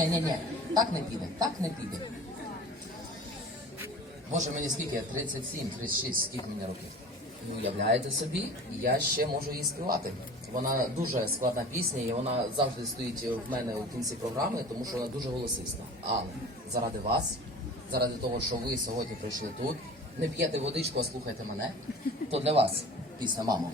ні, ні, ні. Так не піде, так не піде. Боже, мені скільки? 37, 36, скільки мені років? І уявляєте собі, я ще можу її співати. Вона дуже складна пісня, і вона завжди стоїть в мене у кінці програми, тому що вона дуже голосисна. Але заради вас, заради того, що ви сьогодні прийшли тут, не п'єте водичку, а слухайте мене, то для вас пісня мамо.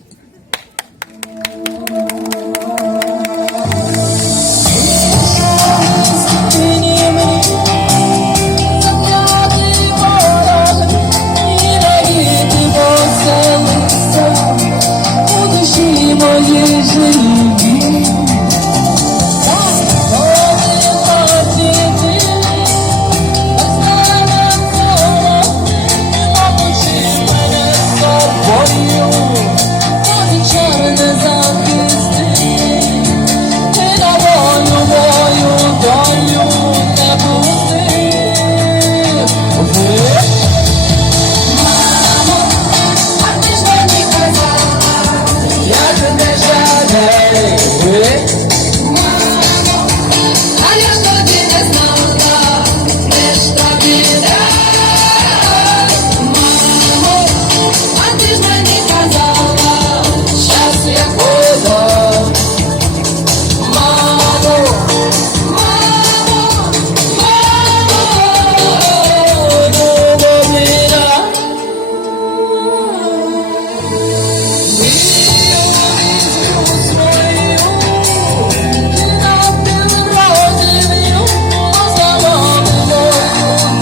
जिंदगी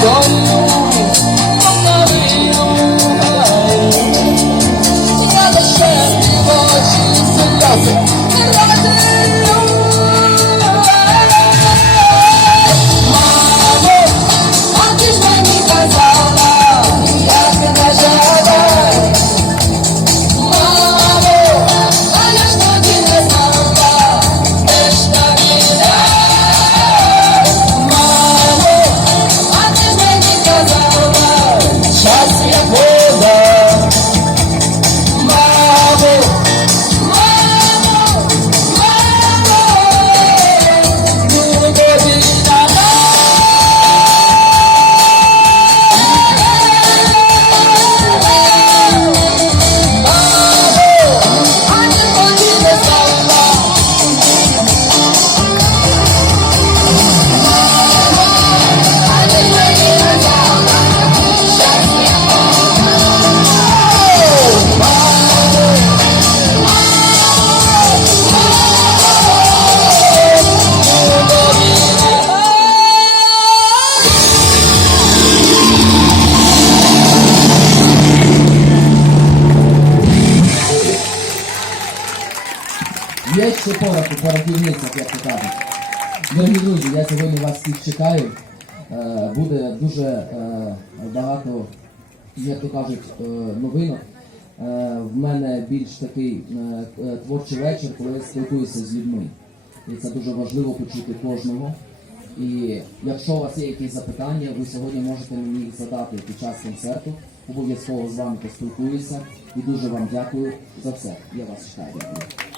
Мамо, Є ще пораху, порахівниця, як то кажуть. Дорогі друзі, я сьогодні вас всіх чекаю. Е, Буде дуже е, багато, як то кажуть, е, новинок. В мене більш такий творчий вечір, коли я спілкуюся з людьми. І це дуже важливо почути кожного. І якщо у вас є якісь запитання, ви сьогодні можете мені їх задати під час концерту. Обов'язково з вами поспілкуюся. І дуже вам дякую за все. Я вас чекаю. Дякую.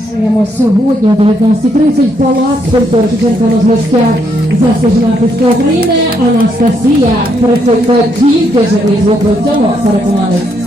Запрошуємо сьогодні о 19.30 палац культури на гостях заслужена артистка України Анастасія. Приходьте тільки живий звук при цьому переконаний.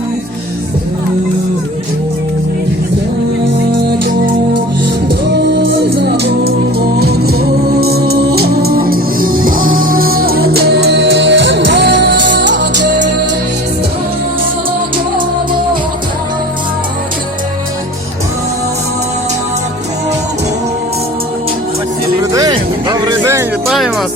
Добрий день, вітаю вас.